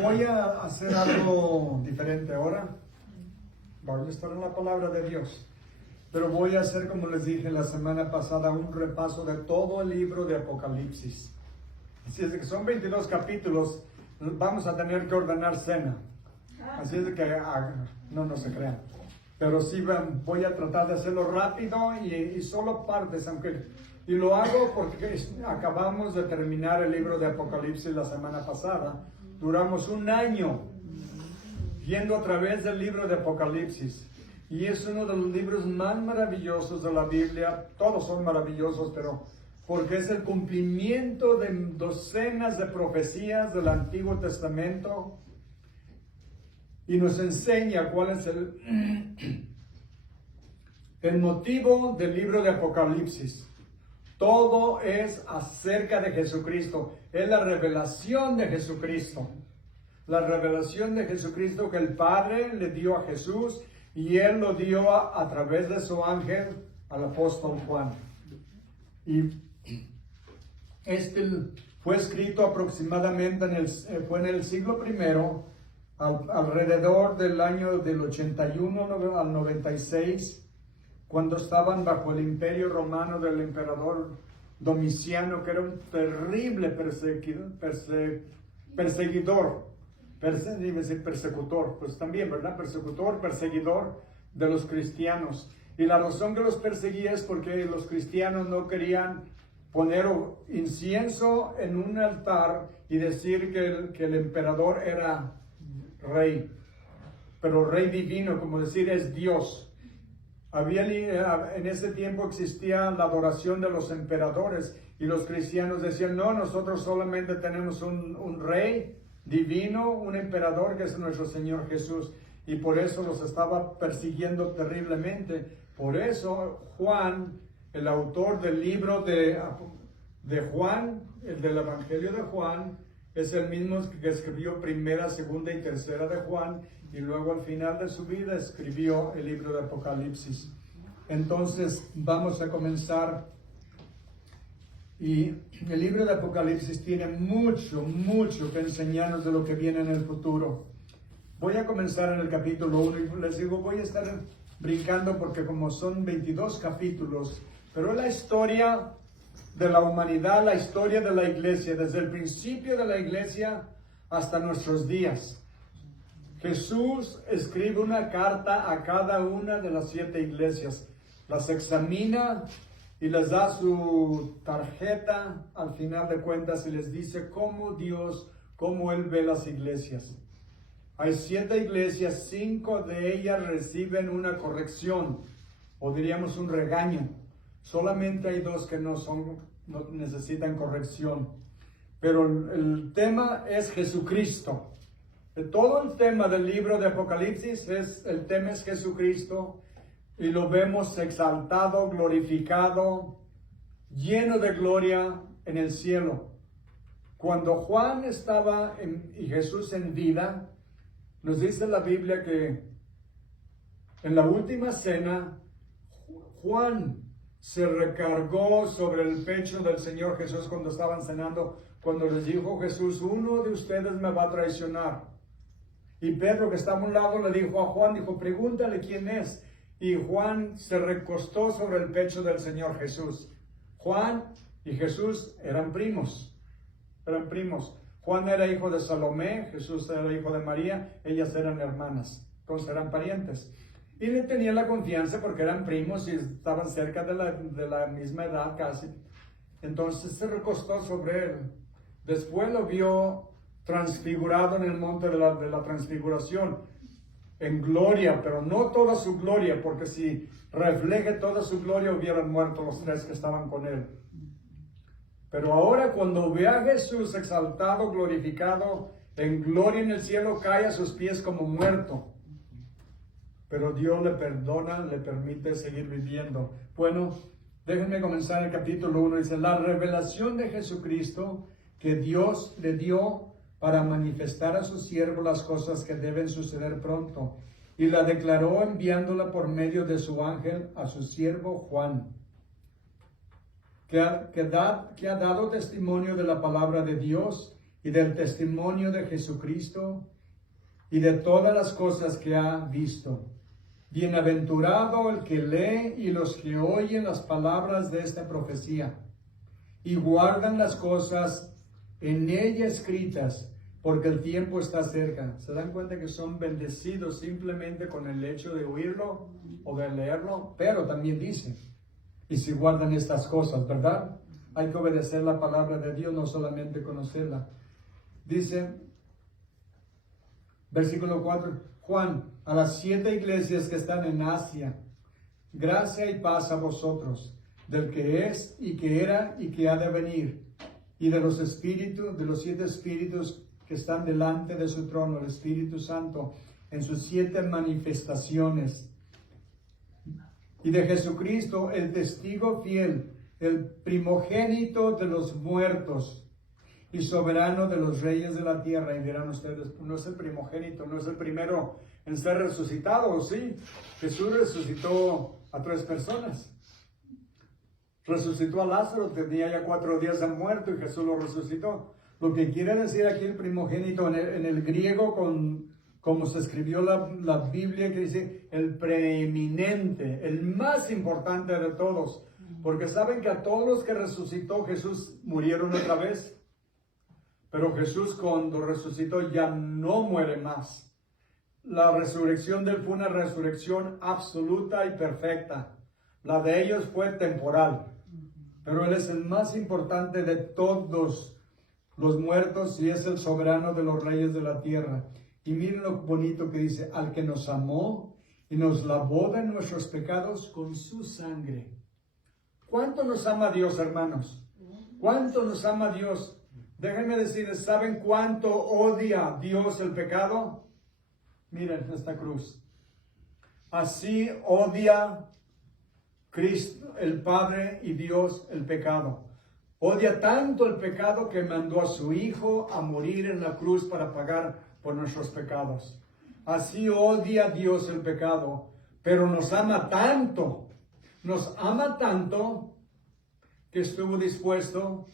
Voy a hacer algo diferente ahora. Voy a estar en la palabra de Dios. Pero voy a hacer, como les dije la semana pasada, un repaso de todo el libro de Apocalipsis. Así es de que son 22 capítulos. Vamos a tener que ordenar cena. Así es de que no se crean. Pero sí voy a tratar de hacerlo rápido y solo partes, y lo hago porque acabamos de terminar el libro de Apocalipsis la semana pasada. Duramos un año viendo a través del libro de Apocalipsis. Y es uno de los libros más maravillosos de la Biblia. Todos son maravillosos, pero porque es el cumplimiento de docenas de profecías del Antiguo Testamento. Y nos enseña cuál es el motivo del libro de Apocalipsis. Todo es acerca de Jesucristo. Es la revelación de Jesucristo. La revelación de Jesucristo que el Padre le dio a Jesús y Él lo dio a través de su ángel al apóstol Juan. Y fue escrito aproximadamente fue en el siglo I, alrededor del año del 81 al 96, cuando estaban bajo el imperio romano del emperador Domiciano, que era un terrible persecutor, pues también, ¿verdad? Perseguidor de los cristianos. Y la razón que los perseguía es porque los cristianos no querían poner incienso en un altar y decir que el emperador era rey, pero rey divino, como decir es Dios. En ese tiempo existía la adoración de los emperadores y los cristianos decían, no, nosotros solamente tenemos un rey divino, un emperador que es nuestro Señor Jesús, y por eso los estaba persiguiendo terriblemente. Por eso Juan, el autor del libro de Juan, el del Evangelio de Juan, es el mismo que escribió primera, segunda y tercera de Juan, y luego al final de su vida escribió el libro de Apocalipsis. Entonces vamos a comenzar. Y el libro de Apocalipsis tiene mucho que enseñarnos de lo que viene en el futuro. Voy a comenzar en el capítulo 1 y les digo, voy a estar brincando porque como son 22 capítulos, pero es la historia de la humanidad, la historia de la iglesia, desde el principio de la iglesia hasta nuestros días. Jesús escribe una carta a cada una de las 7 iglesias, las examina y les da su tarjeta al final de cuentas y les dice cómo Él ve las iglesias. Hay 7 iglesias, 5 de ellas reciben una corrección, o diríamos un regaño. Solamente hay 2 que no necesitan corrección. Pero el tema es Jesucristo. Todo el tema del libro de Apocalipsis el tema es Jesucristo. Y lo vemos exaltado, glorificado, lleno de gloria en el cielo. Cuando Juan estaba y Jesús en vida, nos dice la Biblia que en la última cena, Juan se recargó sobre el pecho del Señor Jesús cuando estaban cenando, cuando les dijo Jesús, uno de ustedes me va a traicionar. Y Pedro, que estaba a un lado, le dijo a Juan, pregúntale quién es. Y Juan se recostó sobre el pecho del Señor Jesús. Juan y Jesús eran primos. Juan era hijo de Salomé, Jesús era hijo de María, ellas eran hermanas, entonces eran parientes. Y le tenían la confianza porque eran primos y estaban cerca de la misma edad casi. Entonces se recostó sobre él. Después lo vio transfigurado en el monte de la transfiguración, en gloria, pero no toda su gloria, porque si refleje toda su gloria hubieran muerto los 3 que estaban con él. Pero ahora cuando ve a Jesús exaltado, glorificado, en gloria en el cielo, cae a sus pies como muerto. Pero Dios le perdona, le permite seguir viviendo. Bueno, déjenme comenzar el capítulo 1. Dice, la revelación de Jesucristo que Dios le dio para manifestar a su siervo las cosas que deben suceder pronto, y la declaró enviándola por medio de su ángel a su siervo Juan, que ha dado testimonio de la palabra de Dios y del testimonio de Jesucristo y de todas las cosas que ha visto. Bienaventurado el que lee y los que oyen las palabras de esta profecía y guardan las cosas en ella escritas, porque el tiempo está cerca. ¿Se dan cuenta que son bendecidos simplemente con el hecho de oírlo o de leerlo? Pero también dice, y si guardan estas cosas, ¿verdad? Hay que obedecer la palabra de Dios, no solamente conocerla. Dice, versículo 4, Juan, a las 7 iglesias que están en Asia, gracia y paz a vosotros, del que es y que era y que ha de venir, y de los espíritus, de los 7 espíritus que están delante de su trono, el Espíritu Santo, en sus 7 manifestaciones, y de Jesucristo, el testigo fiel, el primogénito de los muertos y soberano de los reyes de la tierra. Y dirán ustedes, no es el primogénito, no es el primero en ser resucitado, ¿sí? Jesús resucitó a 3 personas. Resucitó a Lázaro, tenía ya 4 días de muerto y Jesús lo resucitó. Lo que quiere decir aquí el primogénito en el griego, como se escribió la Biblia, que dice el preeminente, el más importante de todos. Porque saben que a todos los que resucitó Jesús murieron otra vez. Pero Jesús cuando resucitó ya no muere más. La resurrección de él fue una resurrección absoluta y perfecta. La de ellos fue temporal. Pero él es el más importante de todos los muertos y es el soberano de los reyes de la tierra. Y miren lo bonito que dice, al que nos amó y nos lavó de nuestros pecados con su sangre. ¿Cuánto nos ama Dios, hermanos? ¿Cuánto nos ama Dios? Déjenme decirles, ¿saben cuánto odia Dios el pecado? Miren esta cruz. Así odia Cristo, el Padre y Dios, el pecado. Odia tanto el pecado que mandó a su Hijo a morir en la cruz para pagar por nuestros pecados. Así odia Dios el pecado, pero nos ama tanto que estuvo dispuesto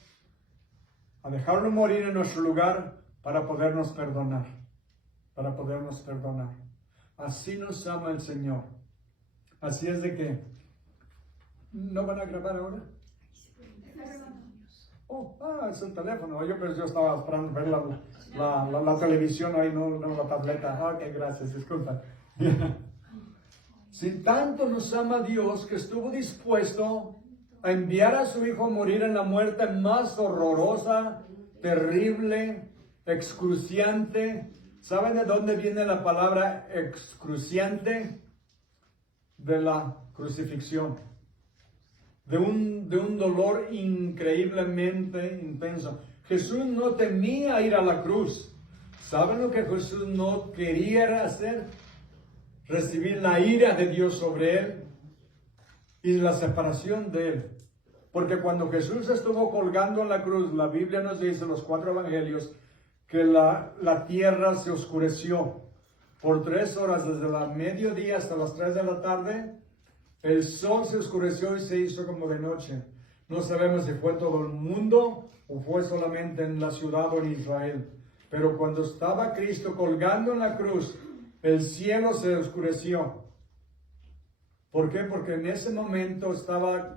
a dejarlo morir en nuestro lugar para podernos perdonar. Así nos ama el Señor. Así es de que, ¿no van a grabar ahora? Es el teléfono. Yo estaba esperando ver la televisión ahí, no la tableta. Ok, gracias, disculpa. Si tanto nos ama Dios que estuvo dispuesto a enviar a su Hijo a morir en la muerte más horrorosa, terrible, excruciante. ¿Saben de dónde viene la palabra excruciante? De la crucifixión. De un dolor increíblemente intenso. Jesús no temía ir a la cruz. ¿Saben lo que Jesús no quería hacer? Recibir la ira de Dios sobre él y la separación de él. Porque cuando Jesús estuvo colgando en la cruz, la Biblia nos dice en los 4 evangelios que la tierra se oscureció por 3 horas, desde la mediodía hasta las 3 de la tarde. El sol se oscureció y se hizo como de noche. No sabemos si fue todo el mundo o fue solamente en la ciudad o en Israel. Pero cuando estaba Cristo colgando en la cruz, el cielo se oscureció. ¿Por qué? Porque en ese momento estaba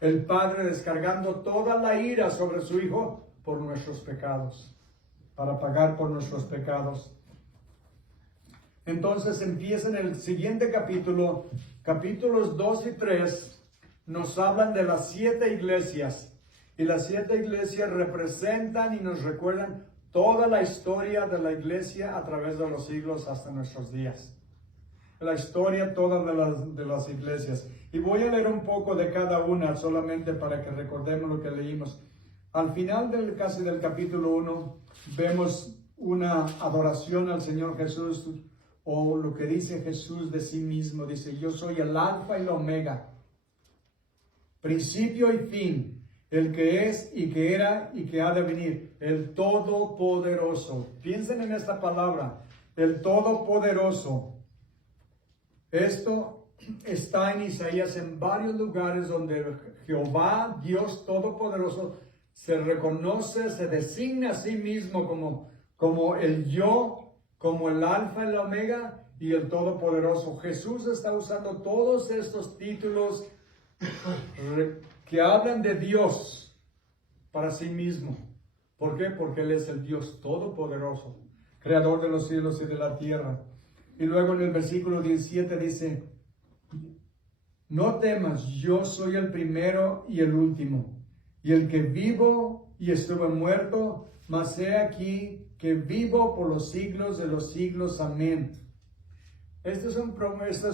el Padre descargando toda la ira sobre su Hijo por nuestros pecados, para pagar por nuestros pecados. Entonces empieza en el siguiente capítulo, capítulos 2 y 3, nos hablan de las 7 iglesias. Y las 7 iglesias representan y nos recuerdan toda la historia de la iglesia a través de los siglos hasta nuestros días. La historia toda de las iglesias. Y voy a leer un poco de cada una solamente para que recordemos lo que leímos. Al final casi del capítulo 1 vemos una adoración al Señor Jesús, o lo que dice Jesús de sí mismo. Dice, yo soy el alfa y el omega, principio y fin, el que es y que era y que ha de venir, el Todopoderoso. Piensen en esta palabra, el Todopoderoso. Esto está en Isaías en varios lugares donde Jehová, Dios Todopoderoso, se reconoce, se designa a sí mismo como el yo, como el alfa y la omega y el todopoderoso. Jesús está usando todos estos títulos que hablan de Dios para sí mismo. ¿Por qué? Porque Él es el Dios todopoderoso, creador de los cielos y de la tierra. Y luego en el versículo 17 dice, no temas, yo soy el primero y el último, y el que vivo y estuve muerto, mas he aquí que vivo por los siglos de los siglos. Amén. Este es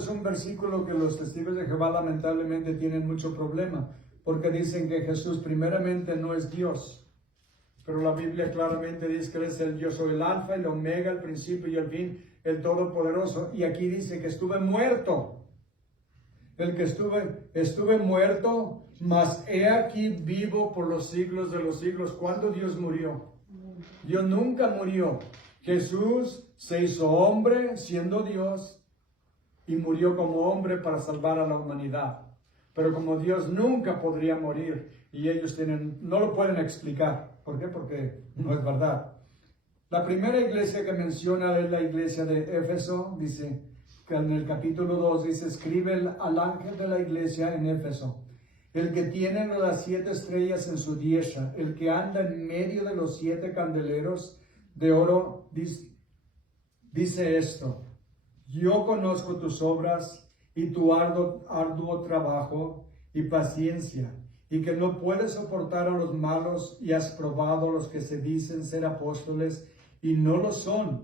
un versículo que los testigos de Jehová lamentablemente tienen mucho problema, porque dicen que Jesús primeramente no es Dios. Pero la Biblia claramente dice que Él es el yo soy el alfa, el omega, el principio y el fin, el todopoderoso. Y aquí dice que estuve muerto. El que estuve muerto, mas he aquí vivo por los siglos de los siglos. ¿Cuándo Dios murió? Dios nunca murió. Jesús se hizo hombre siendo Dios y murió como hombre para salvar a la humanidad. Pero como Dios nunca podría morir y ellos no lo pueden explicar. ¿Por qué? Porque no es verdad. La primera iglesia que menciona es la iglesia de Éfeso. Dice que en el capítulo 2 dice, escribe al ángel de la iglesia en Éfeso, el que tiene las 7 estrellas en su diestra, el que anda en medio de los 7 candeleros de oro, dice esto: yo conozco tus obras y tu arduo trabajo y paciencia, y que no puedes soportar a los malos, y has probado a los que se dicen ser apóstoles y no lo son,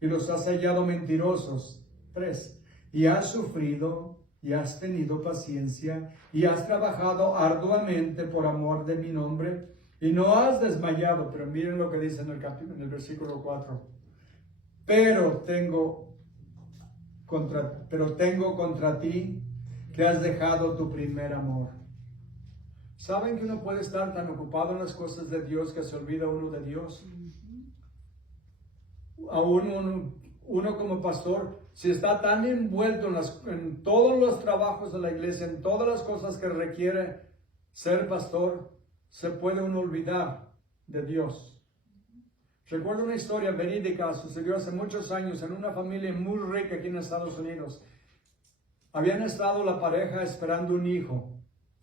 y los has hallado mentirosos. 3. Y has sufrido y has tenido paciencia y has trabajado arduamente por amor de mi nombre y no has desmayado. Pero miren lo que dice en el versículo 4. Pero tengo contra ti que has dejado tu primer amor. ¿Saben que uno puede estar tan ocupado en las cosas de Dios que se olvida uno de Dios? Aún uno como pastor, si está tan envuelto en todos los trabajos de la iglesia, en todas las cosas que requiere ser pastor, se puede uno olvidar de Dios. Recuerdo una historia verídica, sucedió hace muchos años en una familia muy rica aquí en Estados Unidos. Habían estado la pareja esperando un hijo,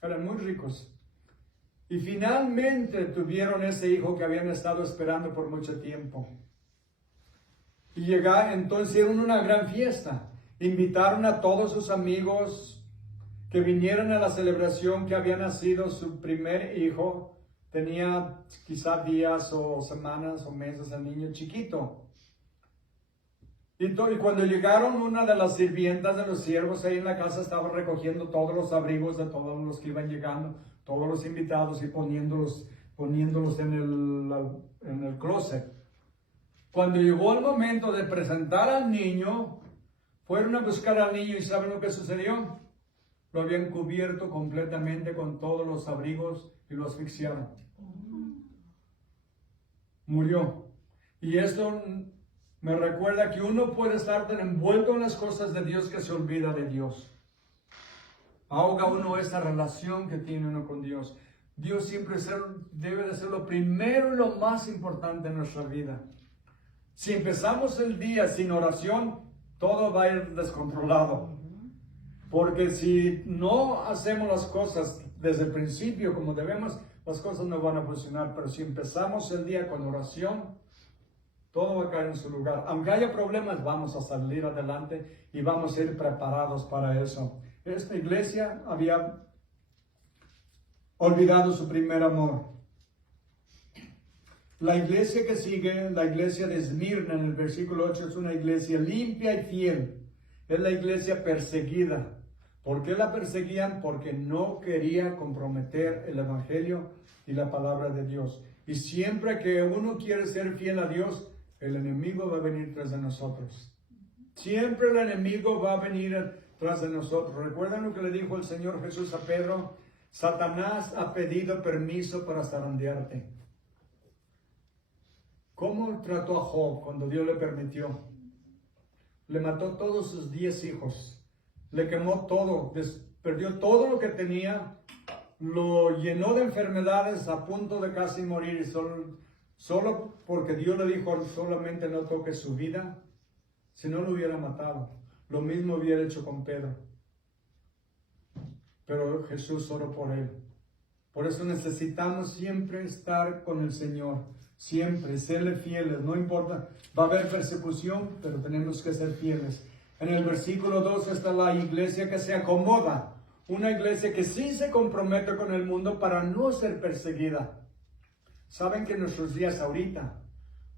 eran muy ricos. Y finalmente tuvieron ese hijo que habían estado esperando por mucho tiempo. Y entonces hicieron una gran fiesta. Invitaron a todos sus amigos que vinieran a la celebración que había nacido su primer hijo. Tenía quizá días o semanas o meses el niño chiquito. Y cuando llegaron, una de las sirvientas de los siervos ahí en la casa estaba recogiendo todos los abrigos de todos los que iban llegando, todos los invitados, y poniéndolos en el closet. Cuando llegó el momento de presentar al niño, fueron a buscar al niño y ¿saben lo que sucedió? Lo habían cubierto completamente con todos los abrigos y lo asfixiaron. Murió. Y esto me recuerda que uno puede estar tan envuelto en las cosas de Dios que se olvida de Dios. Ahoga uno esa relación que tiene uno con Dios. Dios siempre debe de ser lo primero y lo más importante en nuestra vida. Si empezamos el día sin oración, todo va a ir descontrolado. Porque si no hacemos las cosas desde el principio como debemos, las cosas no van a funcionar. Pero si empezamos el día con oración, todo va a caer en su lugar. Aunque haya problemas, vamos a salir adelante y vamos a ir preparados para eso. Esta iglesia había olvidado su primer amor. La iglesia que sigue, la iglesia de Esmirna, en el versículo 8, es una iglesia limpia y fiel. Es la iglesia perseguida. ¿Por qué la perseguían? Porque no quería comprometer el evangelio y la palabra de Dios. Y siempre que uno quiere ser fiel a Dios, el enemigo va a venir tras de nosotros. Siempre el enemigo va a venir tras de nosotros. ¿Recuerdan lo que le dijo el Señor Jesús a Pedro? Satanás ha pedido permiso para zarandearte. ¿Cómo trató a Job cuando Dios le permitió? Le mató todos sus 10 hijos. Le quemó todo. Perdió todo lo que tenía. lo llenó de enfermedades a punto de casi morir, y solo porque Dios le dijo solamente no toques su vida. Si no lo hubiera matado, lo mismo hubiera hecho con Pedro. Pero Jesús oró por él. Por eso necesitamos siempre estar con el Señor, siempre, serle fieles, no importa, va a haber persecución, pero tenemos que ser fieles. En el versículo 2 está la iglesia que se acomoda, una iglesia que sí se compromete con el mundo para no ser perseguida. Saben que en nuestros días ahorita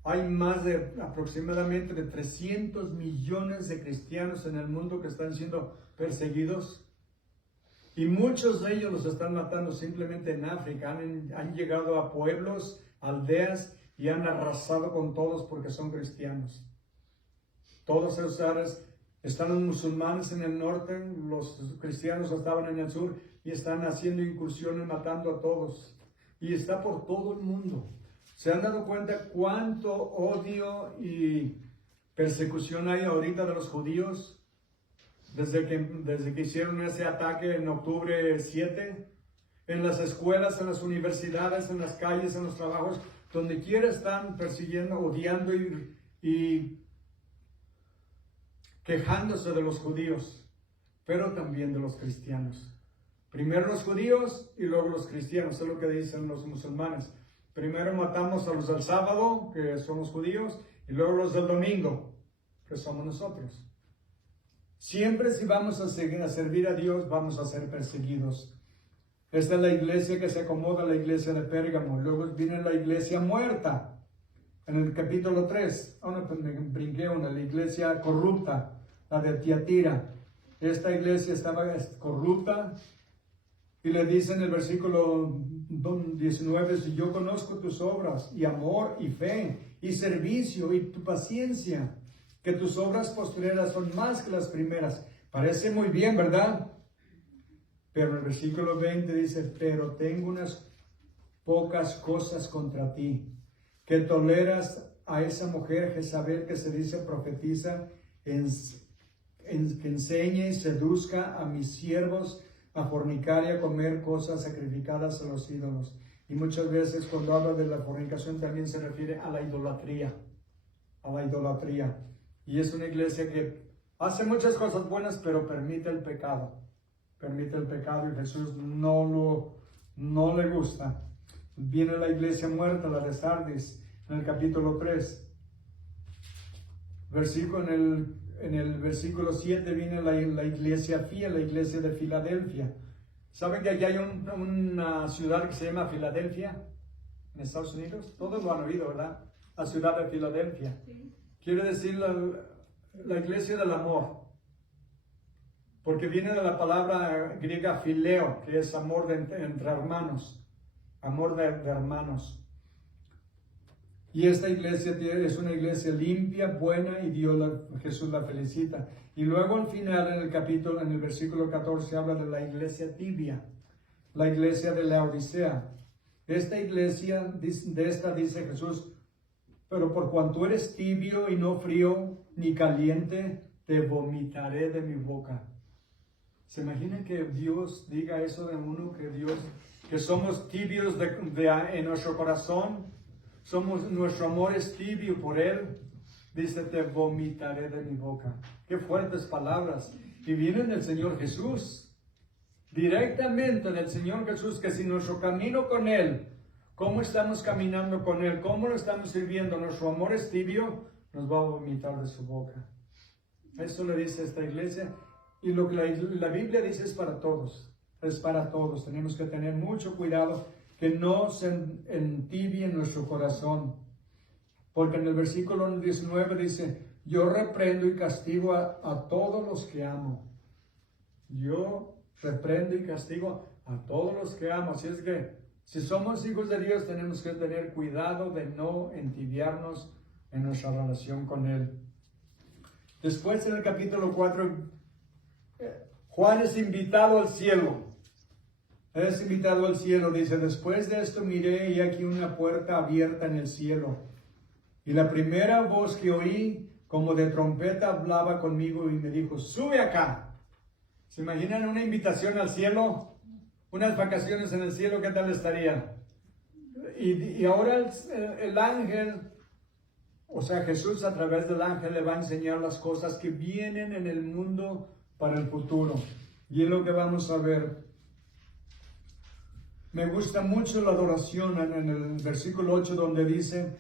hay más de aproximadamente de 300 millones de cristianos en el mundo que están siendo perseguidos. Y muchos de ellos los están matando simplemente en África. Han llegado a pueblos, aldeas y han arrasado con todos porque son cristianos. Todos esos áreas están los musulmanes en el norte, los cristianos estaban en el sur y están haciendo incursiones, matando a todos. Y está por todo el mundo. ¿Se han dado cuenta cuánto odio y persecución hay ahorita de los judíos? Desde que hicieron ese ataque en octubre 7, en las escuelas, en las universidades, en las calles, en los trabajos, donde quiera están persiguiendo, odiando y quejándose de los judíos, pero también de los cristianos. Primero los judíos y luego los cristianos, es lo que dicen los musulmanes. Primero matamos a los del sábado, que somos judíos, y luego los del domingo, que somos nosotros. Siempre si vamos a servir a Dios, vamos a ser perseguidos. Esta es la iglesia que se acomoda, la iglesia de Pérgamo. Luego viene la iglesia muerta. En el capítulo 3, me brinqué una, la iglesia corrupta, la de Tiatira. Esta iglesia estaba corrupta y le dice en el versículo 19, si yo conozco tus obras y amor y fe y servicio y tu paciencia, que tus obras postreras son más que las primeras. Parece muy bien, ¿verdad? Pero en el versículo 20 dice, pero tengo unas pocas cosas contra ti, que toleras a esa mujer Jezabel que se dice profetiza, que enseñe y seduzca a mis siervos a fornicar y a comer cosas sacrificadas a los ídolos. Y muchas veces cuando habla de la fornicación también se refiere a la idolatría. A la idolatría. Y es una iglesia que hace muchas cosas buenas, pero permite el pecado. Permite el pecado y Jesús no le gusta. Viene la iglesia muerta, la de Sardis, en el capítulo 3. En el versículo 7 viene la iglesia fiel, la iglesia de Filadelfia. ¿Saben que aquí hay una ciudad que se llama Filadelfia en Estados Unidos? Todos lo han oído, ¿verdad? La ciudad de Filadelfia. Sí. Quiere decir la iglesia del amor. Porque viene de la palabra griega fileo, que es amor entre hermanos. Amor de hermanos. Y esta iglesia es una iglesia limpia, buena, y Jesús la felicita. Y luego al final en el versículo 14 habla de la iglesia tibia, la iglesia de Laodicea. Esta iglesia, de esta dice Jesús, pero por cuanto eres tibio y no frío ni caliente, te vomitaré de mi boca. ¿Se imaginan que Dios diga eso de uno, que somos tibios en nuestro corazón? Nuestro amor es tibio por Él. Dice, te vomitaré de mi boca. Qué fuertes palabras. Y vienen del Señor Jesús. Directamente del Señor Jesús, que si nuestro camino con Él, cómo estamos caminando con Él, cómo lo estamos sirviendo, nuestro amor es tibio, nos va a vomitar de su boca. Eso le dice esta iglesia. Y lo que la Biblia dice es para todos. Es para todos. Tenemos que tener mucho cuidado que no se entibie nuestro corazón. Porque en el versículo 19 dice, yo reprendo y castigo a todos los que amo. Yo reprendo y castigo a todos los que amo. Así es que, si somos hijos de Dios, tenemos que tener cuidado de no entibiarnos en nuestra relación con Él. Después, en el capítulo 4, Juan es invitado al cielo. Es invitado al cielo, dice, después de esto miré y aquí una puerta abierta en el cielo. Y la primera voz que oí, como de trompeta, hablaba conmigo y me dijo, sube acá. ¿Se imaginan una invitación al cielo? unas vacaciones en el cielo, ¿qué tal estaría? Y ahora el ángel, o sea, Jesús a través del ángel le va a enseñar las cosas que vienen en el mundo para el futuro. Y es lo que vamos a ver. Me gusta mucho la adoración en el versículo 8 donde dice,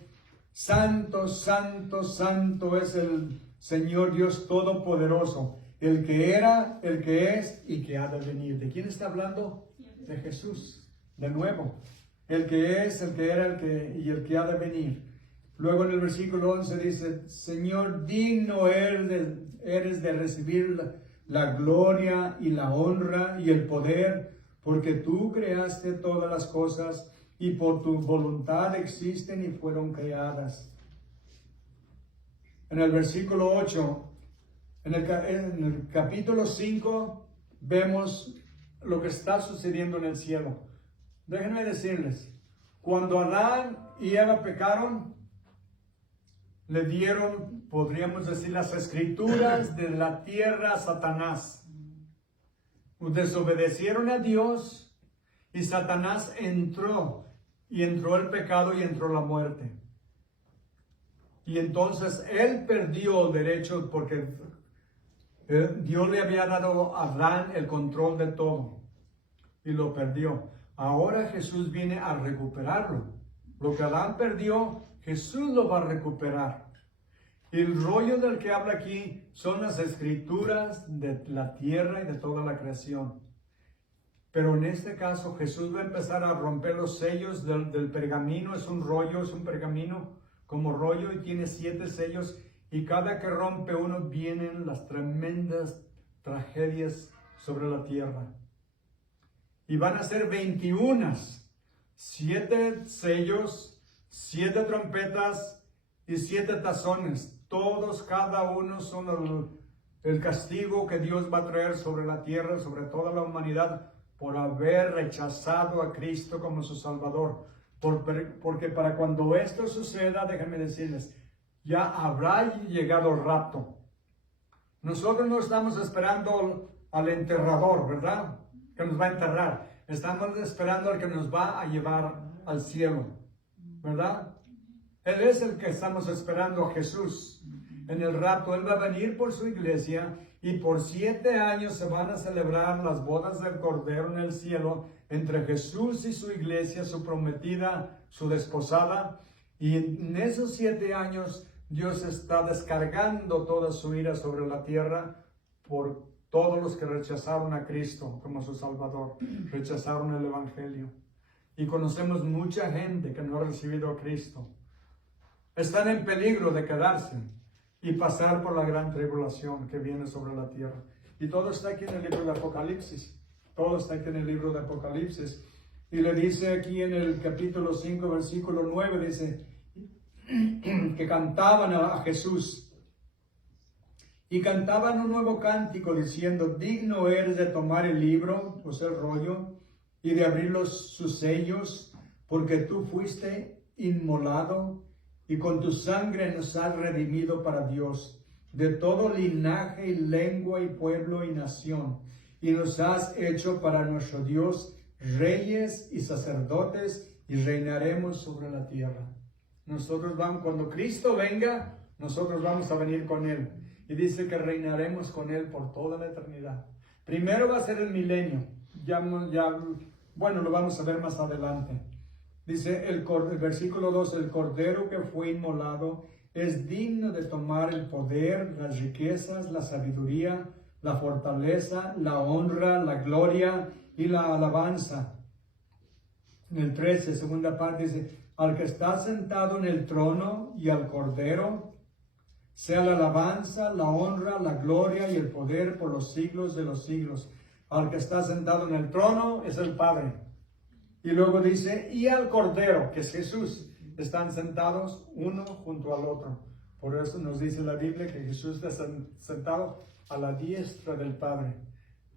Santo, santo, santo es el Señor Dios Todopoderoso, el que era, el que es y que ha de venir. ¿De quién está hablando? De Jesús, de nuevo. El que es, el que era, el que ha de venir. Luego en el versículo 11 dice, Señor, digno eres de recibir la gloria y la honra y el poder, porque tú creaste todas las cosas y por tu voluntad existen y fueron creadas. En el versículo 8, en el capítulo 5, vemos lo que está sucediendo en el cielo. Déjenme decirles, cuando Adán y Eva pecaron, le dieron, podríamos decir, las escrituras de la tierra a Satanás. Desobedecieron a Dios y Satanás entró, y entró el pecado y entró la muerte. Y entonces él perdió el derecho porque Dios le había dado a Adán el control de todo y lo perdió. Ahora Jesús viene a recuperarlo. Lo que Adán perdió, Jesús lo va a recuperar. El rollo del que habla aquí son las escrituras de la tierra y de toda la creación. Pero en este caso Jesús va a empezar a romper los sellos del pergamino. Es un rollo, es un pergamino como rollo y tiene 7 sellos. Y cada que rompe uno vienen las tremendas tragedias sobre la tierra. Y van a ser 21, 7 sellos, 7 trompetas y 7 tazones. Todos, cada uno son el castigo que Dios va a traer sobre la tierra, sobre toda la humanidad, por haber rechazado a Cristo como su Salvador. Porque para cuando esto suceda, déjenme decirles, ya habrá llegado el rapto. Nosotros no estamos esperando al enterrador, ¿verdad? Que nos va a enterrar. Estamos esperando al que nos va a llevar al cielo, ¿verdad? Él es el que estamos esperando, a Jesús. En el rapto, Él va a venir por su iglesia y por 7 años se van a celebrar las bodas del Cordero en el cielo entre Jesús y su iglesia, su prometida, su desposada. Y en esos 7 años Dios está descargando toda su ira sobre la tierra por todos los que rechazaron a Cristo como su Salvador, rechazaron el Evangelio. Y conocemos mucha gente que no ha recibido a Cristo. Están en peligro de quedarse y pasar por la gran tribulación que viene sobre la tierra. Y todo está aquí en el libro de Apocalipsis. Todo está aquí en el libro de Apocalipsis. Y le dice aquí en el capítulo 5, versículo 9, dice que cantaban a Jesús. Y cantaban un nuevo cántico diciendo, digno eres de tomar el libro, pues el rollo, y de abrir sus sellos, porque tú fuiste inmolado y con tu sangre nos has redimido para Dios, de todo linaje y lengua y pueblo y nación, y nos has hecho para nuestro Dios reyes y sacerdotes, y reinaremos sobre la tierra. Nosotros vamos, cuando Cristo venga, nosotros vamos a venir con Él. Y dice que reinaremos con Él por toda la eternidad. Primero va a ser el milenio. Bueno, lo vamos a ver más adelante. Dice el versículo 2, el Cordero que fue inmolado es digno de tomar el poder, las riquezas, la sabiduría, la fortaleza, la honra, la gloria y la alabanza. En el 13, segunda parte, dice, al que está sentado en el trono y al Cordero, sea la alabanza, la honra, la gloria y el poder por los siglos de los siglos. Al que está sentado en el trono es el Padre. Y luego dice, y al Cordero, que es Jesús, están sentados uno junto al otro. Por eso nos dice la Biblia que Jesús está sentado a la diestra del Padre.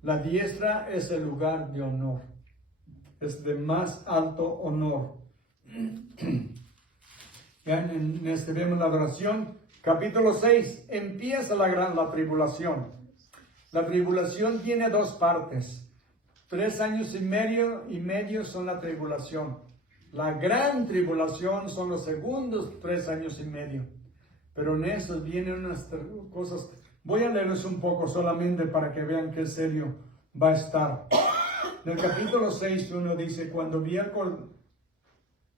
La diestra es el lugar de honor. Es de más alto honor. En este vemos la adoración. Capítulo 6, empieza la tribulación. La tribulación tiene 2 partes. 3 años y medio son la tribulación. La gran tribulación son los segundos 3 años y medio. Pero en esos vienen unas cosas. Voy a leerles un poco solamente para que vean qué serio va a estar. En el capítulo 6:1 dice,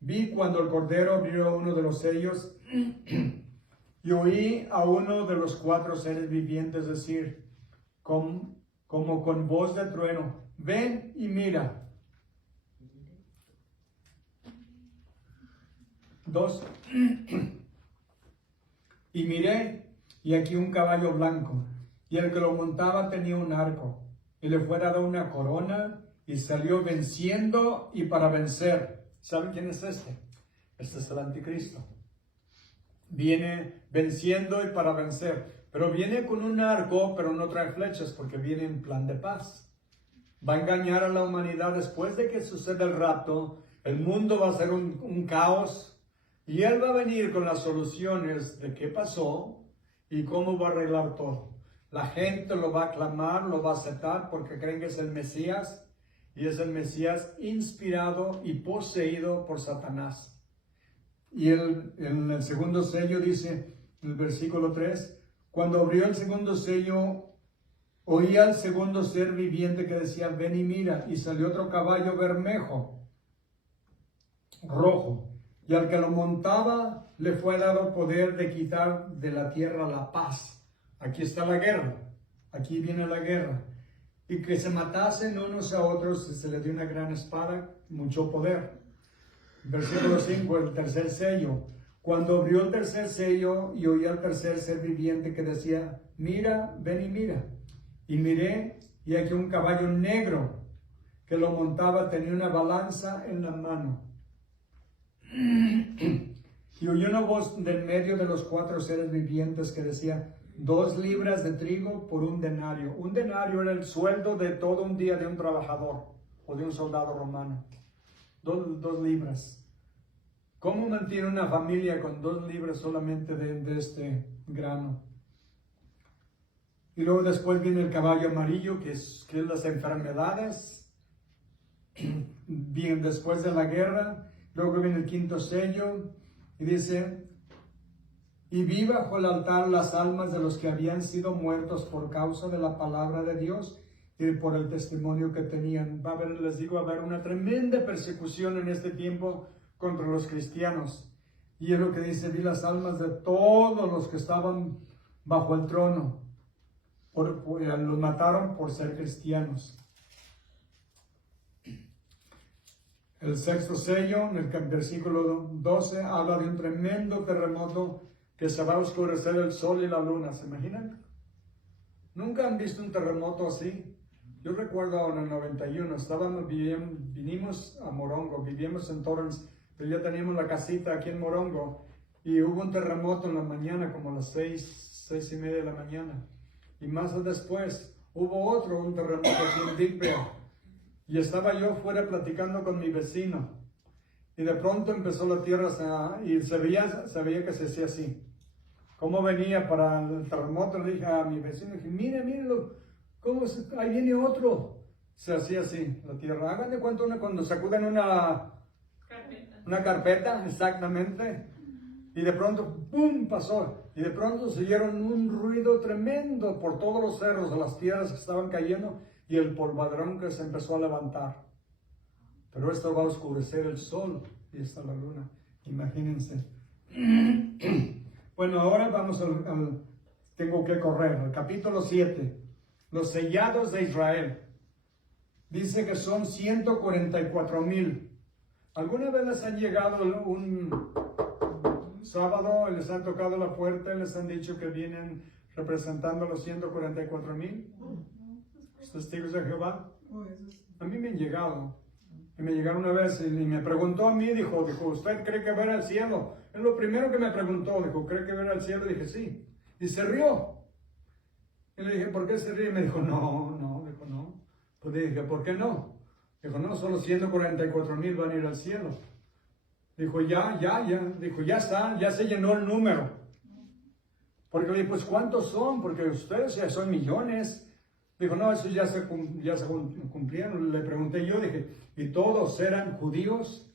vi cuando el Cordero abrió uno de los sellos y oí a uno de los 4 seres vivientes decir, como con voz de trueno, ven y mira. 2. Y miré, y aquí un caballo blanco, y el que lo montaba tenía un arco, y le fue dada una corona, y salió venciendo y para vencer. ¿Saben quién es este? Este es el anticristo. Viene venciendo y para vencer, pero viene con un arco, pero no trae flechas, porque viene en plan de paz. Va a engañar a la humanidad después de que suceda el rapto. El mundo va a ser un caos. Y Él va a venir con las soluciones de qué pasó y cómo va a arreglar todo. La gente lo va a aclamar, lo va a aceptar porque creen que es el Mesías. Y es el Mesías inspirado y poseído por Satanás. Y en el segundo sello dice, en el versículo 3, cuando abrió el segundo sello, oía al segundo ser viviente que decía, ven y mira. Y salió otro caballo bermejo, rojo. Y al que lo montaba le fue dado poder de quitar de la tierra la paz. Aquí está la guerra. Aquí viene la guerra. Y que se matasen unos a otros, se les dio una gran espada, mucho poder. Versículo 5, el tercer sello. Cuando abrió el tercer sello y oí al tercer ser viviente que decía, mira, ven y mira. Y miré, y aquí un caballo negro que lo montaba tenía una balanza en la mano. Y oí una voz del medio de los 4 seres vivientes que decía, 2 libras de trigo por un denario. Un denario era el sueldo de todo un día de un trabajador o de un soldado romano. 2 libras. ¿Cómo mantiene una familia con 2 libras solamente de este grano? Y luego después viene el caballo amarillo, que es las enfermedades. Bien, después de la guerra. Luego viene el 5.º sello y dice, y vi bajo el altar las almas de los que habían sido muertos por causa de la palabra de Dios y por el testimonio que tenían. Va a haber, les digo, va a haber una tremenda persecución en este tiempo contra los cristianos. Y es lo que dice, vi las almas de todos los que estaban bajo el trono. Los mataron por ser cristianos. El 6.º sello, en el versículo 12, habla de un tremendo terremoto que se va a oscurecer el sol y la luna. ¿Se imaginan? ¿Nunca han visto un terremoto así? Yo recuerdo en el 91, vinimos a Morongo, vivíamos en Torrance, pero ya teníamos la casita aquí en Morongo, y hubo un terremoto en la mañana, como a las 6:30 de la mañana. Y más después hubo un terremoto aquí en Digby. Y estaba yo fuera platicando con mi vecino. Y de pronto empezó la tierra y se veía que se hacía así. ¿Cómo venía para el terremoto? Le dije a mi vecino, dije, míralo, ahí viene otro. Se hacía así, la tierra. Hagan de cuenta cuando sacuden una carpeta, exactamente. Y de pronto, ¡pum!, pasó. Y de pronto se oyeron un ruido tremendo por todos los cerros, de las tierras que estaban cayendo. Y el polvadrón que se empezó a levantar. Pero esto va a oscurecer el sol y está la luna. Imagínense. Bueno, ahora vamos tengo que correr. Al capítulo 7. Los sellados de Israel. Dice que son 144,000. ¿Alguna vez les han llegado un sábado, les han tocado la puerta y les han dicho que vienen representando a los 144,000? ¿Los testigos de Jehová? A mí me han llegado. Y me llegaron una vez y me preguntó a mí, dijo, ¿usted cree que verá el cielo? Es lo primero que me preguntó, dijo, ¿cree que verá el cielo? Dije, sí. Y se rió. Y le dije, ¿por qué se ríe? Me dijo, no. Dijo, no. Pues dije, ¿por qué no? Dijo, no, solo 144,000 van a ir al cielo. Dijo, ya. Dijo, ya está, ya se llenó el número. Porque le dije, pues, ¿cuántos son? Porque ustedes ya son millones. Dijo, no, eso ya se cumplieron. Le pregunté yo, dije, ¿y todos eran judíos?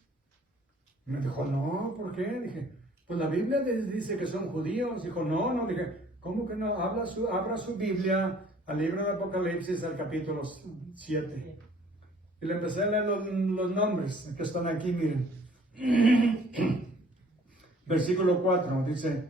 Me dijo, no, ¿por qué? Dije, pues la Biblia dice que son judíos. Dijo, no, dije, ¿cómo que no? Abra su Biblia al libro de Apocalipsis, al capítulo 7. Y le empecé a leer los nombres que están aquí, miren. Versículo 4 dice,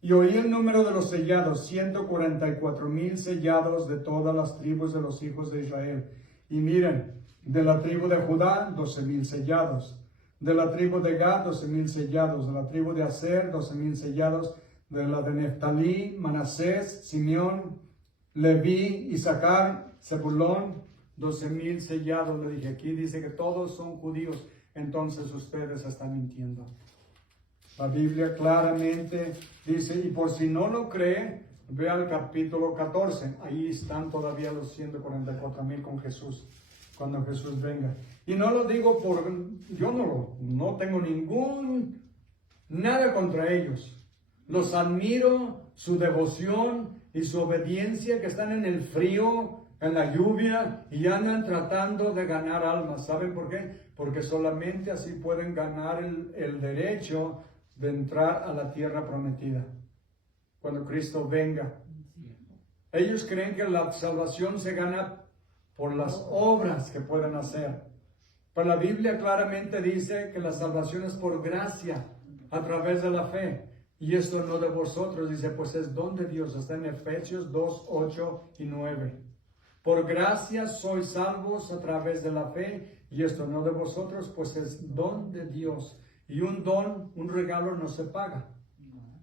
y oí el número de los sellados, 144,000 sellados de todas las tribus de los hijos de Israel. Y miren, de la tribu de Judá, 12,000 sellados. De la tribu de Gad, 12,000 sellados. De la tribu de Aser, 12,000 sellados. De la de Neftalí, Manasés, Simeón, Leví, Isaacar, Zebulón, 12,000 sellados. Le dije, aquí dice que todos son judíos. Entonces ustedes están mintiendo. La Biblia claramente dice, y por si no lo cree, ve al capítulo 14. Ahí están todavía los 144,000 con Jesús, cuando Jesús venga. Y no lo digo yo no tengo nada contra ellos. Los admiro, su devoción y su obediencia, que están en el frío, en la lluvia, y andan tratando de ganar almas. ¿Saben por qué? Porque solamente así pueden ganar el derecho de entrar a la tierra prometida, cuando Cristo venga. Ellos creen que la salvación se gana por las obras que pueden hacer. Pero la Biblia claramente dice que la salvación es por gracia, a través de la fe. Y esto no de vosotros, dice, pues es don de Dios. Está en Efesios 2, 8 y 9. Por gracia sois salvos a través de la fe, y esto no de vosotros, pues es don de Dios. Y un don, un regalo no se paga.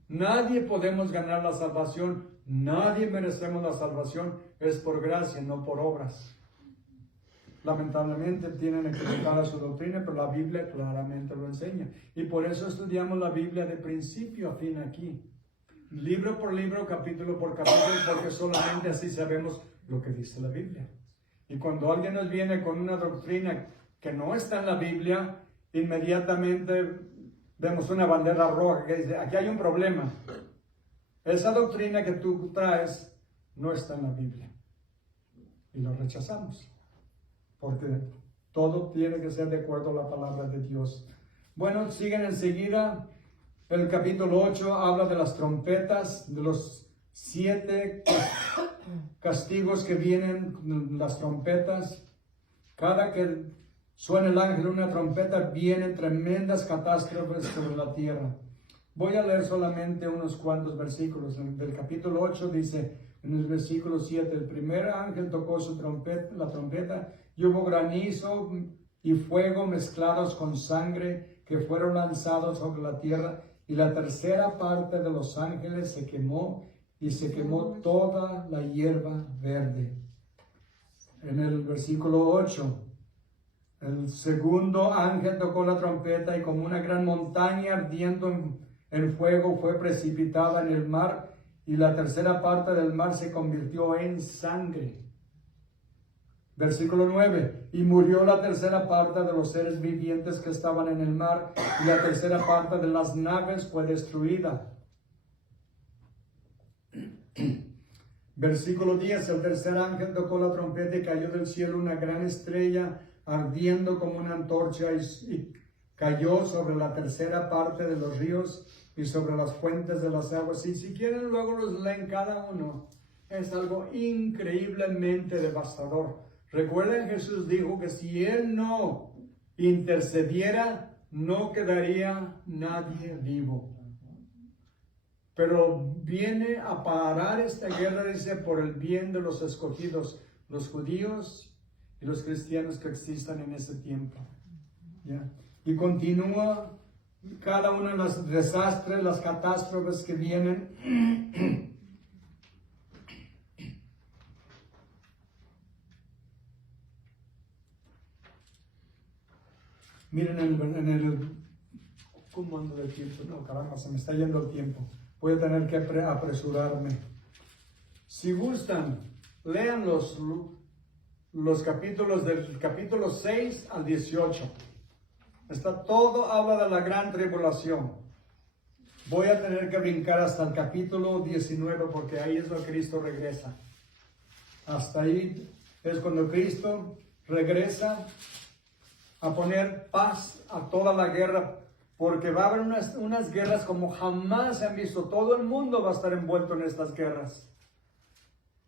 Nadie podemos ganar la salvación, nadie merecemos la salvación, es por gracia, no por obras. Lamentablemente tienen equivocada su doctrina, pero la Biblia claramente lo enseña. Y por eso estudiamos la Biblia de principio a fin aquí. Libro por libro, capítulo por capítulo, porque solamente así sabemos lo que dice la Biblia. Y cuando alguien nos viene con una doctrina que no está en la Biblia, inmediatamente vemos una bandera roja que dice, aquí hay un problema. Esa doctrina que tú traes no está en la Biblia. Y lo rechazamos. Porque todo tiene que ser de acuerdo a la palabra de Dios. Bueno, siguen enseguida. El capítulo 8 habla de las trompetas, de los 7 castigos que vienen, las trompetas. Cada que suena el ángel una trompeta, vienen tremendas catástrofes sobre la tierra. Voy a leer solamente unos cuantos versículos. Del capítulo 8 dice, en el versículo 7, el primer ángel tocó la trompeta, y hubo granizo y fuego mezclados con sangre que fueron lanzados sobre la tierra, y la tercera parte de los ángeles se quemó, y se quemó toda la hierba verde. En el versículo 8, el segundo ángel tocó la trompeta, y como una gran montaña ardiendo en fuego fue precipitada en el mar, y la tercera parte del mar se convirtió en sangre. Versículo 9, y murió la tercera parte de los seres vivientes que estaban en el mar, y la tercera parte de las naves fue destruida. Versículo 10, el tercer ángel tocó la trompeta y cayó del cielo una gran estrella ardiendo como una antorcha, y cayó sobre la tercera parte de los ríos y sobre las fuentes de las aguas. Y si quieren luego los leen cada uno. Es algo increíblemente devastador. Recuerden, Jesús dijo que si Él no intercediera, no quedaría nadie vivo. Pero viene a parar esta guerra, dice, por el bien de los escogidos, los judíos y los cristianos que existan en ese tiempo. ¿Ya? Y continúa cada uno de los desastres, las catástrofes que vienen. Miren en el ¿cómo ando de tiempo? No, caramba, se me está yendo el tiempo. Voy a tener que apresurarme. Si gustan, lean los capítulos del capítulo 6 al 18. Todo habla de la gran tribulación. Voy a tener que brincar hasta el capítulo 19 porque ahí es donde Cristo regresa. Hasta ahí es cuando Cristo regresa a poner paz a toda la guerra, porque va a haber unas guerras como jamás se han visto. Todo el mundo va a estar envuelto en estas guerras.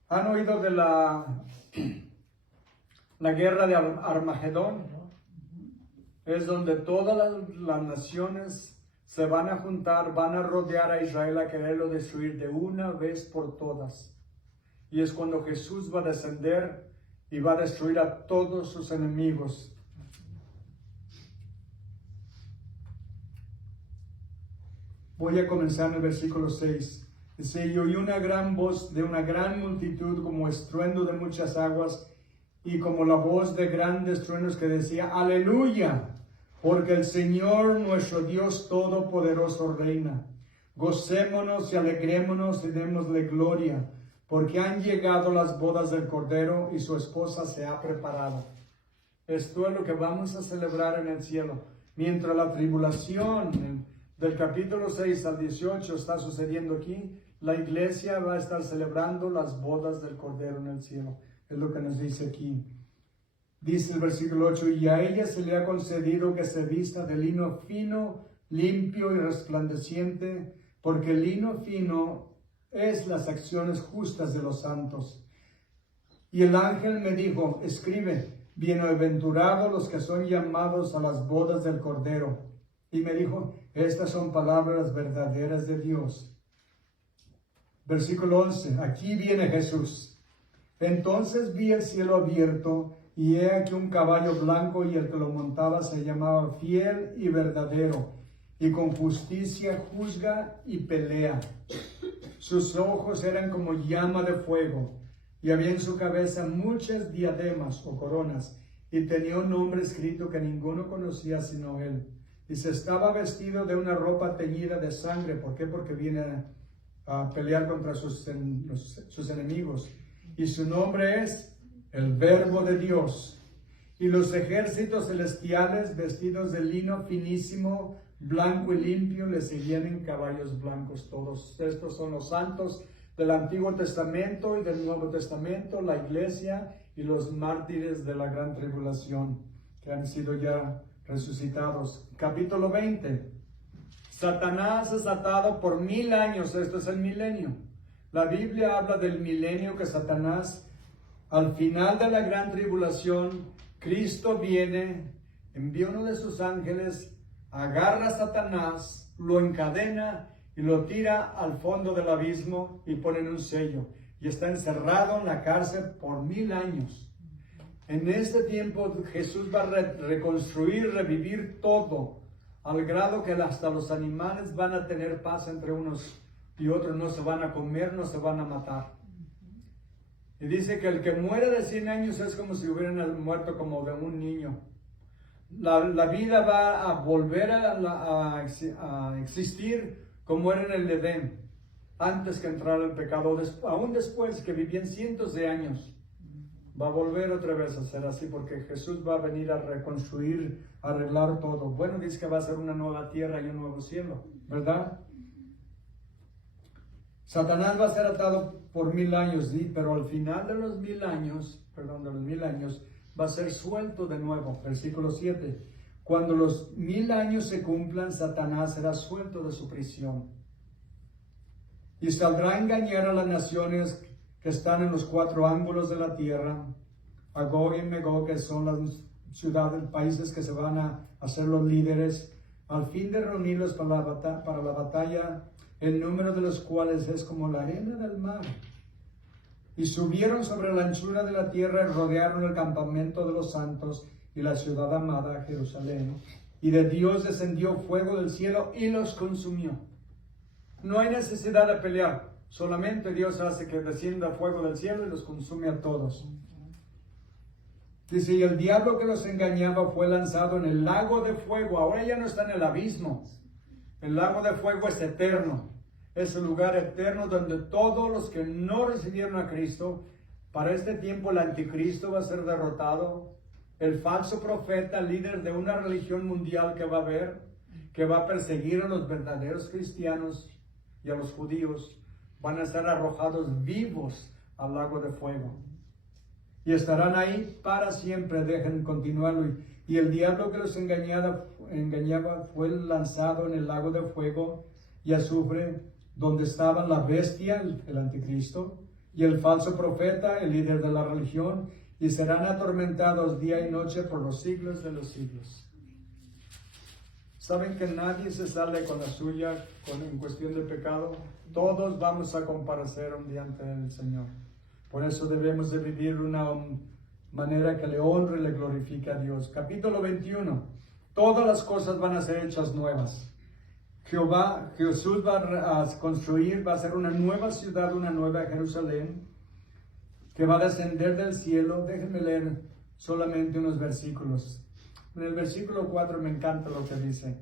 ¿Han oído de la guerra de Armagedón? Es donde todas las naciones se van a juntar, van a rodear a Israel a quererlo destruir de una vez por todas. Y es cuando Jesús va a descender y va a destruir a todos sus enemigos. Voy a comenzar en el versículo 6. Dice, y oí una gran voz de una gran multitud, como estruendo de muchas aguas, y como la voz de grandes truenos que decía, aleluya, porque el Señor nuestro Dios Todopoderoso reina. Gocémonos y alegrémonos y démosle gloria, porque han llegado las bodas del Cordero y su esposa se ha preparado. Esto es lo que vamos a celebrar en el cielo. Mientras la tribulación del capítulo 6 al 18 está sucediendo aquí, la iglesia va a estar celebrando las bodas del Cordero en el cielo. Es lo que nos dice aquí. Dice el versículo 8, y a ella se le ha concedido que se vista de lino fino, limpio y resplandeciente, porque el lino fino es las acciones justas de los santos. Y el ángel me dijo, escribe, bienaventurados los que son llamados a las bodas del Cordero. Y me dijo, estas son palabras verdaderas de Dios. Versículo 11, aquí viene Jesús. Entonces vi el cielo abierto, y he aquí un caballo blanco, y el que lo montaba se llamaba Fiel y Verdadero, y con justicia juzga y pelea. Sus ojos eran como llama de fuego, y había en su cabeza muchas diademas o coronas, y tenía un nombre escrito que ninguno conocía sino él. Y se estaba vestido de una ropa teñida de sangre. ¿Por qué? Porque viene a pelear contra sus enemigos. Y su nombre es el Verbo de Dios. Y los ejércitos celestiales, vestidos de lino finísimo, blanco y limpio, le seguían en caballos blancos. Todos estos son los santos del Antiguo Testamento y del Nuevo Testamento, la iglesia y los mártires de la gran tribulación, que han sido ya resucitados. Capítulo 20. Satanás es atado por 1000 años. Esto es el milenio. La Biblia habla del milenio que Satanás, al final de la gran tribulación, Cristo viene, envía uno de sus ángeles, agarra a Satanás, lo encadena y lo tira al fondo del abismo y ponen un sello. Y está encerrado en la cárcel por 1000 años. En este tiempo Jesús va a reconstruir, revivir todo, al grado que hasta los animales van a tener paz entre unos y otros, no se van a comer, no se van a matar. Y dice que el que muere de 100 años es como si hubieran muerto como de un niño. La vida va a volver a existir como era en el Edén, antes que entrara el pecado, aún después que vivían cientos de años. Va a volver otra vez a ser así, porque Jesús va a venir a reconstruir, a arreglar todo. Bueno, dice que va a ser una nueva tierra y un nuevo cielo, ¿verdad? Satanás va a ser atado por 1000 años, ¿sí? Pero al final de los 1000 años, va a ser suelto de nuevo. Versículo 7. Cuando los 1000 años se cumplan, Satanás será suelto de su prisión. Y saldrá a engañar a las naciones que están en los 4 ángulos de la tierra, a Gog y Magog, que son las ciudades, países que se van a hacer los líderes, al fin de reunirlos para la batalla, el número de los cuales es como la arena del mar. Y subieron sobre la anchura de la tierra y rodearon el campamento de los santos y la ciudad amada, Jerusalén. Y de Dios descendió fuego del cielo y los consumió. No hay necesidad de pelear. Solamente Dios hace que descienda fuego del cielo y los consume a todos. Dice, y el diablo que los engañaba fue lanzado en el lago de fuego. Ahora ya no está en el abismo. El lago de fuego es eterno. Es el lugar eterno donde todos los que no recibieron a Cristo, para este tiempo el anticristo va a ser derrotado. El falso profeta, líder de una religión mundial que va a haber, que va a perseguir a los verdaderos cristianos y a los judíos, van a ser arrojados vivos al lago de fuego. y estarán ahí para siempre. Dejen continuarlo. Y el diablo que los engañaba fue lanzado en el lago de fuego y azufre, donde estaban la bestia, el anticristo, y el falso profeta, el líder de la religión, y serán atormentados día y noche por los siglos de los siglos. ¿Saben que nadie se sale con la suya en cuestión de pecado? Todos vamos a comparecer un día ante el Señor. Por eso debemos de vivir una manera que le honre y le glorifique a Dios. Capítulo 21. Todas las cosas van a ser hechas nuevas. Jesús va a construir, va a hacer una nueva ciudad, una nueva Jerusalén, que va a descender del cielo. Déjenme leer solamente unos versículos. En el versículo 4 me encanta lo que dice.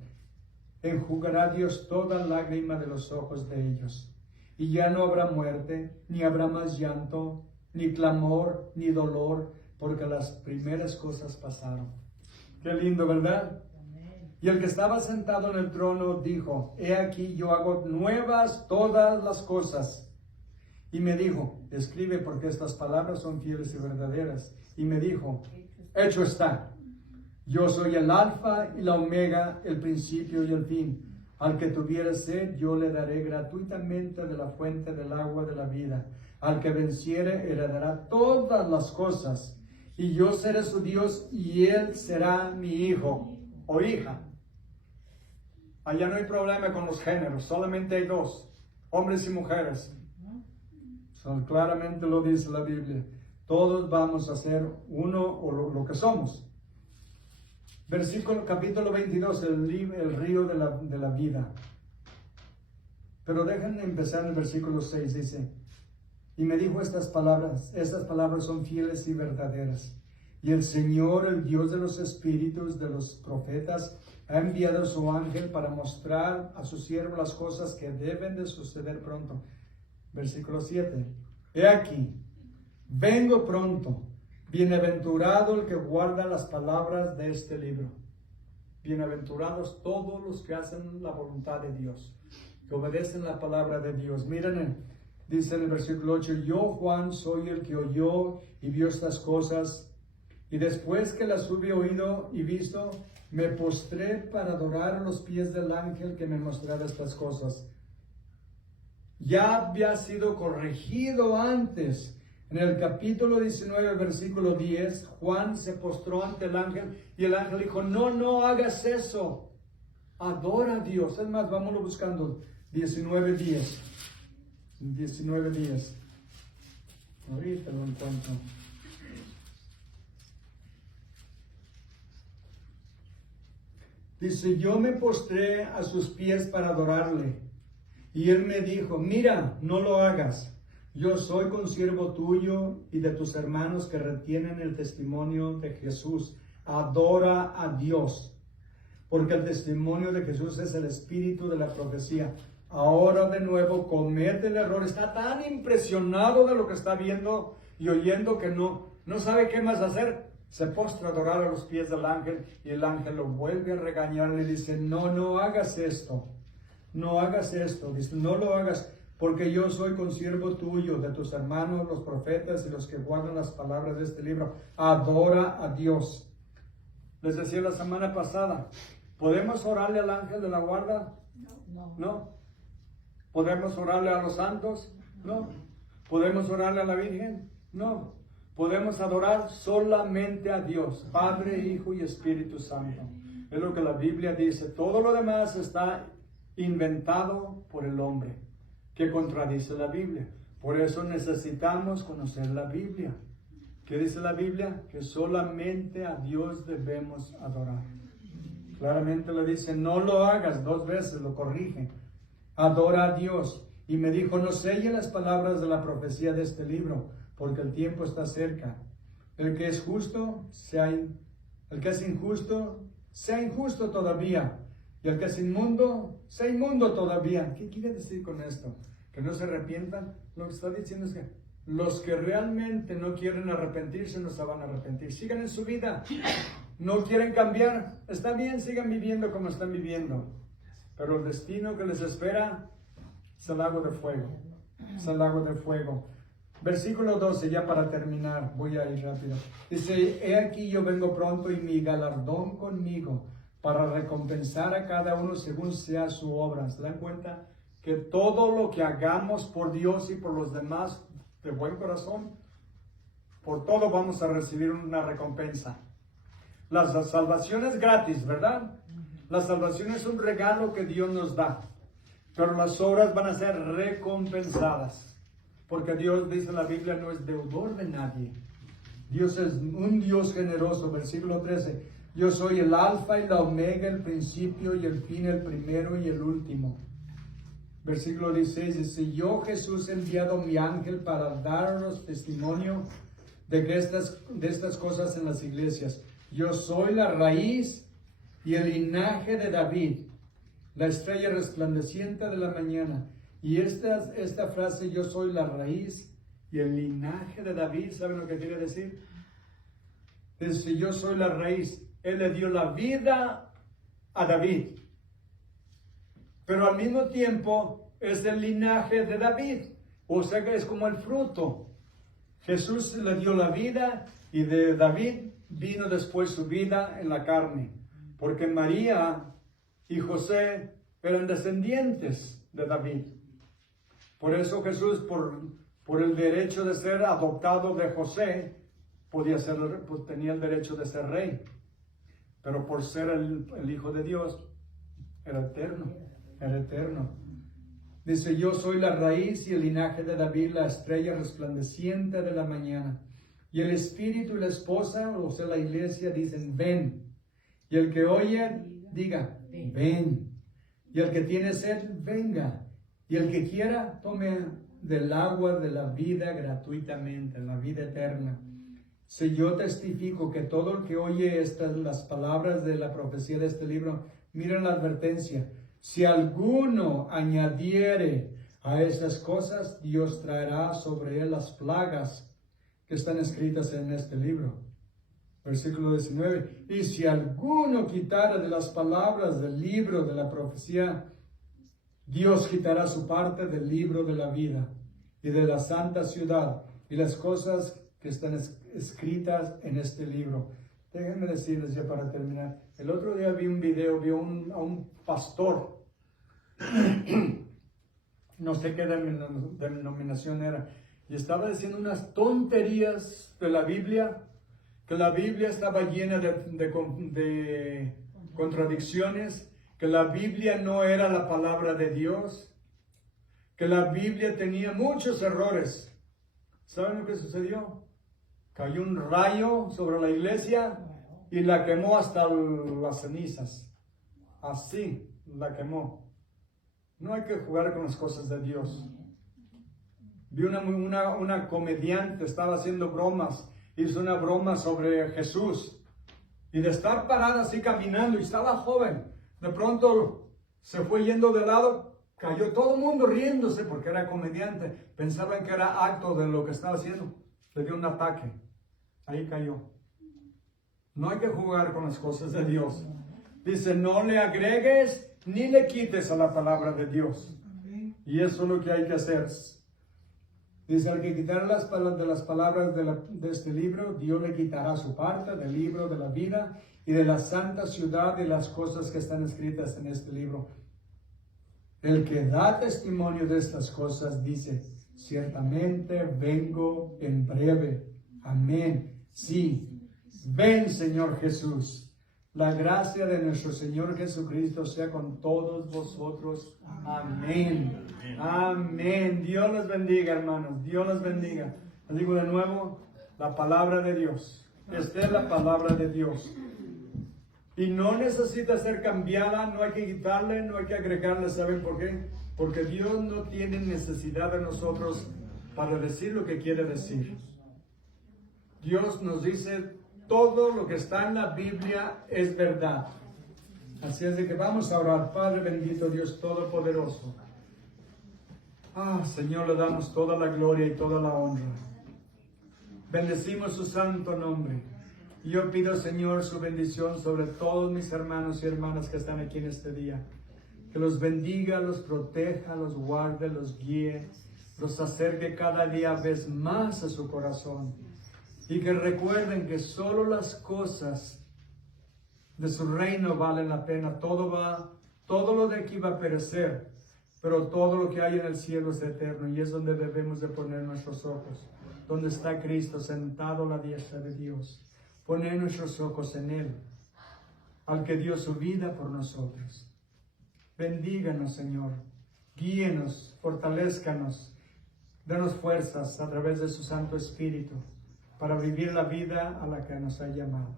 Enjugará Dios toda lágrima de los ojos de ellos. Y ya no habrá muerte, ni habrá más llanto, ni clamor, ni dolor, porque las primeras cosas pasaron. Qué lindo, ¿verdad? Y el que estaba sentado en el trono dijo, he aquí yo hago nuevas todas las cosas. Y me dijo, escribe porque estas palabras son fieles y verdaderas. Y me dijo, hecho está. Yo soy el alfa y la omega, el principio y el fin. Al que tuviera sed, yo le daré gratuitamente de la fuente del agua de la vida. Al que venciere, heredará todas las cosas. Y yo seré su Dios y él será mi hijo o hija. Allá no hay problema con los géneros, solamente hay dos, hombres y mujeres. Claramente lo dice la Biblia. Todos vamos a ser uno o lo que somos. Capítulo 22, el río de la vida. Pero déjenme empezar en el versículo 6, dice, y me dijo estas palabras son fieles y verdaderas. Y el Señor, el Dios de los espíritus de los profetas, ha enviado a su ángel para mostrar a su siervo las cosas que deben de suceder pronto. Versículo 7, he aquí, vengo pronto. Bienaventurado el que guarda las palabras de este libro. Bienaventurados todos los que hacen la voluntad de Dios, que obedecen la palabra de Dios. Miren, dice en el versículo 8, yo Juan soy el que oyó y vio estas cosas, y después que las hube oído y visto, me postré para adorar a los pies del ángel que me mostrara estas cosas. Ya había sido corregido antes. En el capítulo 19, versículo 10, Juan se postró ante el ángel y el ángel dijo, no hagas eso, adora a Dios. Es más, vámonos buscando 19:10. Ahorita lo encuentro. Dice, yo me postré a sus pies para adorarle. Y él me dijo, mira, no lo hagas. Yo soy consiervo tuyo y de tus hermanos que retienen el testimonio de Jesús. Adora a Dios, porque el testimonio de Jesús es el espíritu de la profecía. Ahora de nuevo comete el error. Está tan impresionado de lo que está viendo y oyendo que no sabe qué más hacer. Se postra a adorar a los pies del ángel y el ángel lo vuelve a regañar. Le dice, no hagas esto. No hagas esto. Dice, no lo hagas. Porque yo soy consiervo tuyo, de tus hermanos, los profetas y los que guardan las palabras de este libro. Adora a Dios. Les decía la semana pasada, ¿podemos orarle al ángel de la guarda? No. ¿Podemos orarle a los santos? No. ¿Podemos orarle a la Virgen? No. Podemos adorar solamente a Dios, Padre, Hijo y Espíritu Santo. Es lo que la Biblia dice. Todo lo demás está inventado por el hombre, que contradice la Biblia. Por eso necesitamos conocer la Biblia. ¿Qué dice la Biblia? Que solamente a Dios debemos adorar. Claramente le dice, no lo hagas, 2 veces lo corrige. Adora a Dios. Y me dijo, no selle las palabras de la profecía de este libro, porque el tiempo está cerca. El que es justo, el que es injusto, sea injusto todavía. Y el que es inmundo, sea inmundo todavía. ¿Qué quiere decir con esto? Que no se arrepientan. Lo que está diciendo es que los que realmente no quieren arrepentirse no se van a arrepentir. Sigan en su vida. No quieren cambiar. Está bien, sigan viviendo como están viviendo. Pero el destino que les espera es el lago de fuego. Es el lago de fuego. Versículo 12, ya para terminar, voy a ir rápido. Dice, he aquí yo vengo pronto y mi galardón conmigo para recompensar a cada uno según sea su obra. ¿Se dan cuenta? Que todo lo que hagamos por Dios y por los demás de buen corazón, por todo vamos a recibir una recompensa. La salvación es gratis, ¿verdad? La salvación es un regalo que Dios nos da, pero las obras van a ser recompensadas. Porque Dios, dice la Biblia, no es deudor de nadie. Dios es un Dios generoso. Versículo 13. Yo soy el alfa y la omega, el principio y el fin, el primero y el último. Versículo 16 dice, yo Jesús he enviado mi ángel para daros testimonio de estas cosas en las iglesias. Yo soy la raíz y el linaje de David, la estrella resplandeciente de la mañana. Y esta frase, yo soy la raíz y el linaje de David, ¿saben lo que quiere decir? Dice, yo soy la raíz. Él le dio la vida a David. Pero al mismo tiempo es el linaje de David. O sea que es como el fruto. Jesús le dio la vida y de David vino después su vida en la carne. Porque María y José eran descendientes de David. Por eso Jesús, por el derecho de ser adoptado de José, tenía el derecho de ser rey. Pero por ser el Hijo de Dios, era eterno. Era eterno. Dice, yo soy la raíz y el linaje de David, la estrella resplandeciente de la mañana. Y el Espíritu y la esposa, o sea, la iglesia, dicen, ven. Y el que oye, diga, ven. Y el que tiene sed, venga. Y el que quiera, tome del agua de la vida gratuitamente, la vida eterna. Si yo testifico que todo el que oye las palabras de la profecía de este libro, miren la advertencia. Si alguno añadiere a estas cosas, Dios traerá sobre él las plagas que están escritas en este libro. Versículo 19. Y si alguno quitara de las palabras del libro de la profecía, Dios quitará su parte del libro de la vida y de la santa ciudad y las cosas que están escritas en este libro. Déjenme decirles ya para terminar. El otro día vi un video, a un pastor, no sé qué denominación era, y estaba diciendo unas tonterías de la Biblia, que la Biblia estaba llena de contradicciones, que la Biblia no era la palabra de Dios, que la Biblia tenía muchos errores. ¿Saben lo que sucedió? Cayó un rayo sobre la iglesia y la quemó hasta las cenizas. Así la quemó. No hay que jugar con las cosas de Dios. Vi una comediante, estaba haciendo bromas, hizo una broma sobre Jesús. Y de estar parada así caminando, y estaba joven, de pronto se fue yendo de lado, cayó todo el mundo riéndose porque era comediante. Pensaban que era acto de lo que estaba haciendo. Le dio un ataque. Ahí cayó. No hay que jugar con las cosas de Dios. Dice, no le agregues ni le quites a la palabra de Dios. Y eso es lo que hay que hacer. Dice, al que quitar las palabras de este libro, Dios le quitará su parte del libro de la vida y de la santa ciudad y las cosas que están escritas en este libro. El que da testimonio de estas cosas dice, ciertamente vengo en breve. Amén. Sí, ven Señor Jesús. La gracia de nuestro Señor Jesucristo sea con todos vosotros. Amén. Amén. Dios los bendiga, hermanos. Dios los bendiga. Les digo de nuevo, la palabra de Dios. Esta es la palabra de Dios. Y no necesita ser cambiada, no hay que quitarle, no hay que agregarle. ¿Saben por qué? Porque Dios no tiene necesidad de nosotros para decir lo que quiere decir. Dios nos dice todo lo que está en la Biblia es verdad. Así es de que vamos a orar. Padre bendito, Dios todopoderoso. Señor, le damos toda la gloria y toda la honra. Bendecimos su santo nombre. Yo pido, Señor, su bendición sobre todos mis hermanos y hermanas que están aquí en este día. Que los bendiga, los proteja, los guarde, los guíe. los acerque cada día vez más a su corazón. Y que recuerden que solo las cosas de su reino valen la pena. Todo lo de aquí va a perecer, pero todo lo que hay en el cielo es eterno, y es donde debemos de poner nuestros ojos, donde está Cristo sentado a la diestra de Dios. Poner nuestros ojos en Él, al que dio su vida por nosotros. Bendíganos, Señor, guíenos, fortalezcanos, denos fuerzas a través de su Santo Espíritu para vivir la vida a la que nos ha llamado.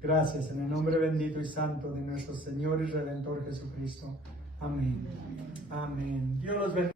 Gracias en el nombre bendito y santo de nuestro Señor y Redentor Jesucristo. Amén. Amén. Dios los bendiga.